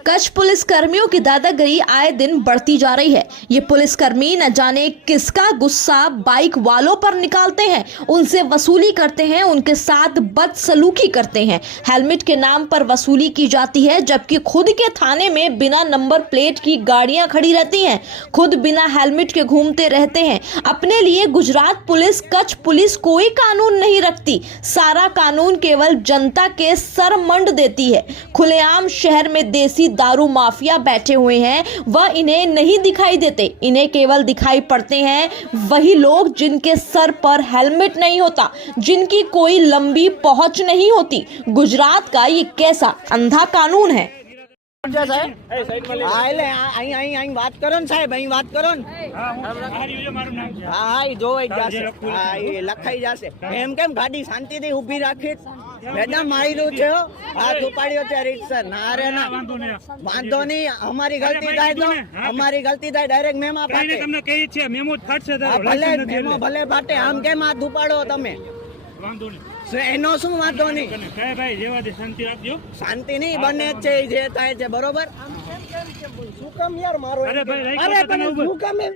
Kutch police कर्मियों की दादागिरी आए दिन बढ़ती जा रही है। ये पुलिसकर्मी न जाने किसका गुस्सा बाइक वालों पर निकालते हैं, उनसे वसूली करते हैं, उनके साथ बदसलूकी करते हैं। हेलमेट के नाम पर वसूली की जाती है, जबकि खुद के थाने में बिना नंबर प्लेट की गाड़ियां खड़ी रहती हैं, खुद बिना हेलमेट के घूमते रहते हैं। अपने लिए गुजरात पुलिस, कच्छ पुलिस कोई कानून नहीं रखती, सारा कानून केवल जनता के सर मंड देती है। खुलेआम शहर में देसी दारू माफिया बैठे हुए हैं, वह इन्हें नहीं दिखाई देते। इन्हें केवल दिखाई पड़ते हैं वही लोग जिनके सर पर हेलमेट नहीं होता, जिनकी कोई लंबी पहुंच नहीं होती। गुजरात का ये कैसा अंधा कानून है। बात करो न साहेब, અહીં વાત કરો ન. હા જોઈ જશે, લખાઈ જશે. એમ કેમ ગાડી શાંતિથી ઊભી રાખી? મેડમ માર્યું છે, હાથ ઉપાડ્યો છે રીતસર. ના રે ના, વાંધો નહીં. અમારી ગલતી થાય તો અમારી ગલતી થાય ડાયરેક્ટ મેમો ફાટે. તમને કહી છે મેમો ફાટશે, ભલે મેમો ભલે ફાટે. આમ કેમ હાથ ઉપાડો તમે? વાંધો નહીં, એનો શું વાંધો નહીં? ભાઈ જેવા દે, શાંતિ રાખજો. શાંતિ નહીં બને જ છે, જે થાય છે બરોબર. શું કામ યાર મારો? અરે ભાઈ, શું કામ